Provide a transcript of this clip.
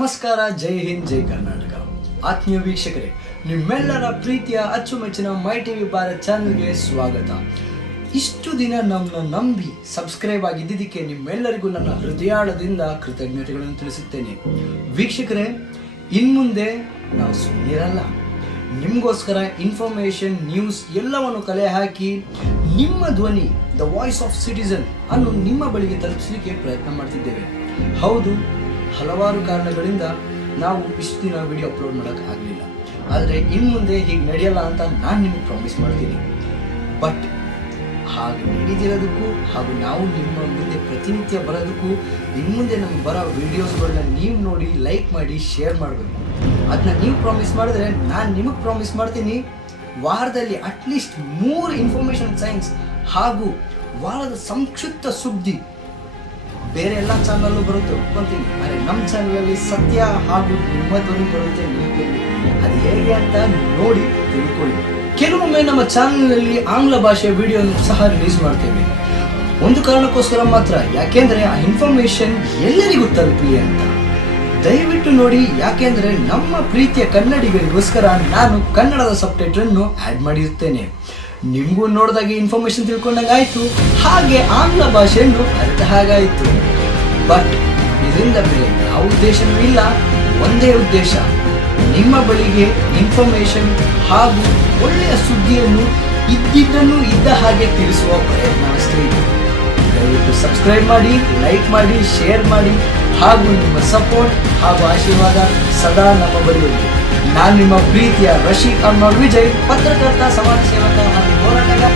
ನಮಸ್ಕಾರ, ಜೈ ಹಿಂದ್, ಜೈ ಕರ್ನಾಟಕ. ಆತ್ಮೀಯ ವೀಕ್ಷಕರೇ, ನಿಮ್ಮೆಲ್ಲರ ಪ್ರೀತಿಯ ಅಚ್ಚುಮೆಚ್ಚಿನ ಮೈ ಟಿವಿ ಭಾರತ್ ಚಾನಲ್ಗೆ ಸ್ವಾಗತ. ಇಷ್ಟು ದಿನ ನಮ್ಮನ್ನ ನಂಬಿ ಸಬ್ಸ್ಕ್ರೈಬ್ ಆಗಿದ್ದಕ್ಕೆ ನಿಮ್ಮೆಲ್ಲರಿಗೂ ನನ್ನ ಹೃದಯಾಳದಿಂದ ಕೃತಜ್ಞತೆಗಳನ್ನು ತಿಳಿಸುತ್ತೇನೆ. ವೀಕ್ಷಕರೇ, ಇನ್ಮುಂದೆ ನಾವು ಸುಮ್ಮನಿರಲ್ಲ. ನಿಮಗೋಸ್ಕರ ಇನ್ಫಾರ್ಮೇಶನ್, ನ್ಯೂಸ್ ಎಲ್ಲವನ್ನು ಕಲೆ ಹಾಕಿ ನಿಮ್ಮ ಧ್ವನಿ, ದ ವಾಯ್ಸ್ ಆಫ್ ಸಿಟಿಸನ್ ಅನ್ನು ನಿಮ್ಮ ಬಳಿಗೆ ತಲುಪಿಸಲಿಕ್ಕೆ ಪ್ರಯತ್ನ ಮಾಡ್ತಿದ್ದೇವೆ. ಹೌದು, ಹಲವಾರು ಕಾರಣಗಳಿಂದ ನಾವು ಇಷ್ಟು ದಿನ ವಿಡಿಯೋ ಅಪ್ಲೋಡ್ ಮಾಡೋಕೆ ಆಗಲಿಲ್ಲ. ಆದರೆ ಇನ್ನು ಮುಂದೆ ಹೀಗೆ ನಡೆಯಲ್ಲ ಅಂತ ನಾನು ನಿಮಗೆ ಪ್ರಾಮಿಸ್ ಮಾಡ್ತೀನಿ. ಬಟ್ ಹಾಗೆ ನಡೀತಿರೋದಕ್ಕೂ ಹಾಗೂ ನಾವು ನಿಮ್ಮ ಮುಂದೆ ಪ್ರತಿನಿತ್ಯ ಬರೋದಕ್ಕೂ ಇನ್ನು ಮುಂದೆ ನಮ್ಗೆ ಬರೋ ವಿಡಿಯೋಸ್ಗಳನ್ನ ನೀವು ನೋಡಿ ಲೈಕ್ ಮಾಡಿ ಶೇರ್ ಮಾಡಬೇಕು. ಅದನ್ನ ನೀವು ಪ್ರಾಮಿಸ್ ಮಾಡಿದ್ರೆ ನಾನು ನಿಮಗೆ ಪ್ರಾಮಿಸ್ ಮಾಡ್ತೀನಿ, ವಾರದಲ್ಲಿ ಅಟ್ಲೀಸ್ಟ್ 3 ಇನ್ಫಾರ್ಮೇಷನ್ ಸೈನ್ಸ್ ಹಾಗೂ ವಾರದ ಸಂಕ್ಷಿಪ್ತ ಸುದ್ದಿ ಬೇರೆ ಎಲ್ಲ ಚಾನಲ್ಲು ಬರುತ್ತೆ ಒಪ್ಕೊಂತೀನಿ. ಆದರೆ ನಮ್ಮ ಚಾನಲಲ್ಲಿ ಸತ್ಯ ಹಾಗೂ ನಿಮ್ಮ ಧ್ವನಿ ಬರುತ್ತೆ. ನಿಮಗೆ ಅದು ಹೇಗೆ ಅಂತ ನೋಡಿ ತಿಳ್ಕೊಳ್ಳಿ. ಕೆಲವೊಮ್ಮೆ ನಮ್ಮ ಚಾನಲ್ನಲ್ಲಿ ಆಂಗ್ಲ ಭಾಷೆಯ ವಿಡಿಯೋನು ಸಹ ರಿಲೀಸ್ ಮಾಡ್ತೇವೆ. ಒಂದು ಕಾರಣಕ್ಕೋಸ್ಕರ ಮಾತ್ರ, ಯಾಕೆಂದರೆ ಆ ಇನ್ಫಾರ್ಮೇಶನ್ ಎಲ್ಲರಿಗೂ ತಲುಪಲಿ ಅಂತ. ದಯವಿಟ್ಟು ನೋಡಿ, ಯಾಕೆಂದರೆ ನಮ್ಮ ಪ್ರೀತಿಯ ಕನ್ನಡಿಗರಿಗೋಸ್ಕರ ನಾನು ಕನ್ನಡದ ಸಬ್ಟೈಟಲನ್ನು ಆ್ಯಡ್ ಮಾಡಿರುತ್ತೇನೆ. ನಿಮಗೂ ನೋಡಿದಾಗೆ ಇನ್ಫಾರ್ಮೇಶನ್ ತಿಳ್ಕೊಂಡಂಗೆ ಆಯಿತು, ಹಾಗೆ ಆಂಗ್ಲ ಭಾಷೆಯನ್ನು ಅರಿತ ಹಾಗಾಯಿತು. ಬಟ್ ಇದರಿಂದ ಬೇರೆ ಯಾವ ಉದ್ದೇಶವೂ ಇಲ್ಲ. ಒಂದೇ ಉದ್ದೇಶ, ನಿಮ್ಮ ಬಳಿಗೆ ಇನ್ಫಾರ್ಮೇಶನ್ ಹಾಗೂ ಒಳ್ಳೆಯ ಸುದ್ದಿಯನ್ನು ಇದ್ದಿದ್ದನ್ನು ಇದ್ದ ಹಾಗೆ ತಿಳಿಸುವ ಪ್ರಯತ್ನ ಅಷ್ಟೇ ಇದೆ. ದಯವಿಟ್ಟು ಸಬ್ಸ್ಕ್ರೈಬ್ ಮಾಡಿ, ಲೈಕ್ ಮಾಡಿ, ಶೇರ್ ಮಾಡಿ ಹಾಗೂ ನಿಮ್ಮ ಸಪೋರ್ಟ್ ಹಾಗೂ ಆಶೀರ್ವಾದ ಸದಾ ನಮ್ಮ ಬಳಿ ಇರಲಿ. ನಾನು ನಿಮ್ಮ ಪ್ರೀತಿಯ ರಶೀಕ್ ಅಹ್ಮದ್ ವಿಜಯ್, ಪತ್ರಕರ್ತ, ಸಮಾಜ ಸೇವಕ ಹಾಗೂ ಹೋರಾಟಗಾರ.